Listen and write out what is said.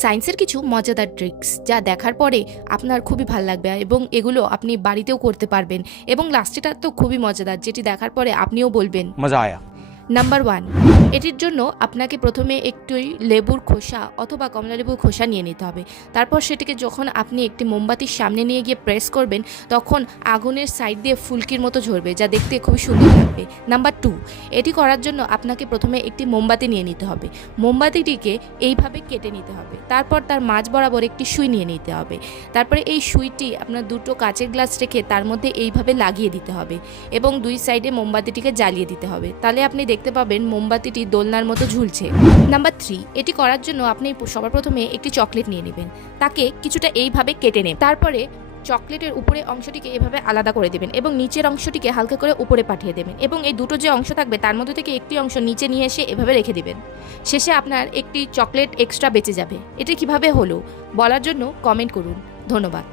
সায়েন্সের কিছু মজাদার ট্রিক্স যা দেখার পরে আপনার খুবই ভালো লাগবে এবং এগুলো আপনি বাড়িতেও করতে পারবেন এবং লাস্টেটা তো খুবই মজাদার, যেটি দেখার পরে আপনিও বলবেন। মজা আয়া। নাম্বার ওয়ান এটির জন্য আপনাকে প্রথমে একটি লেবুর খোসা অথবা কমলা লেবুর খোসা নিয়ে নিতে হবে। তারপর সেটিকে যখন আপনি একটি মোমবাতির সামনে নিয়ে গিয়ে প্রেস করবেন, তখন আগুনের সাইড দিয়ে ফুলকির মতো ঝরবে, যা দেখতে খুবই সুন্দর লাগবে। নাম্বার টু এটি করার জন্য আপনাকে প্রথমে একটি মোমবাতি নিয়ে নিতে হবে। মোমবাতিটিকে এইভাবে কেটে নিতে হবে। তারপর তার মাঝ বরাবর একটি সুই নিয়ে নিতে হবে। তারপরে এই সুইটি আপনার দুটো কাচের গ্লাস রেখে তার মধ্যে এইভাবে লাগিয়ে দিতে হবে এবং দুই সাইডে মোমবাতিটিকে জ্বালিয়ে দিতে হবে। তাহলে আপনি দেখতে পাবেন মোমবাতিটি দোলনার মতো ঝুলছে। নাম্বার থ্রি এটি করার জন্য আপনি সবার প্রথমে একটি চকলেট নিয়ে নেবেন। তাকে কিছুটা এইভাবে কেটে নেন তারপরে চকলেটের উপরে অংশটিকে এভাবে আলাদা করে দেবেন এবং নিচের অংশটিকে হালকা করে উপরে পাঠিয়ে দেবেন এবং এই দুটো যে অংশ থাকবে তার মধ্যে থেকে একটি অংশ নিচে নিয়ে এসে এভাবে রেখে দেবেন। শেষে আপনার একটি চকলেট এক্সট্রা বেঁচে যাবে। এটা কীভাবে হলো? বলার জন্য কমেন্ট করুন। ধন্যবাদ।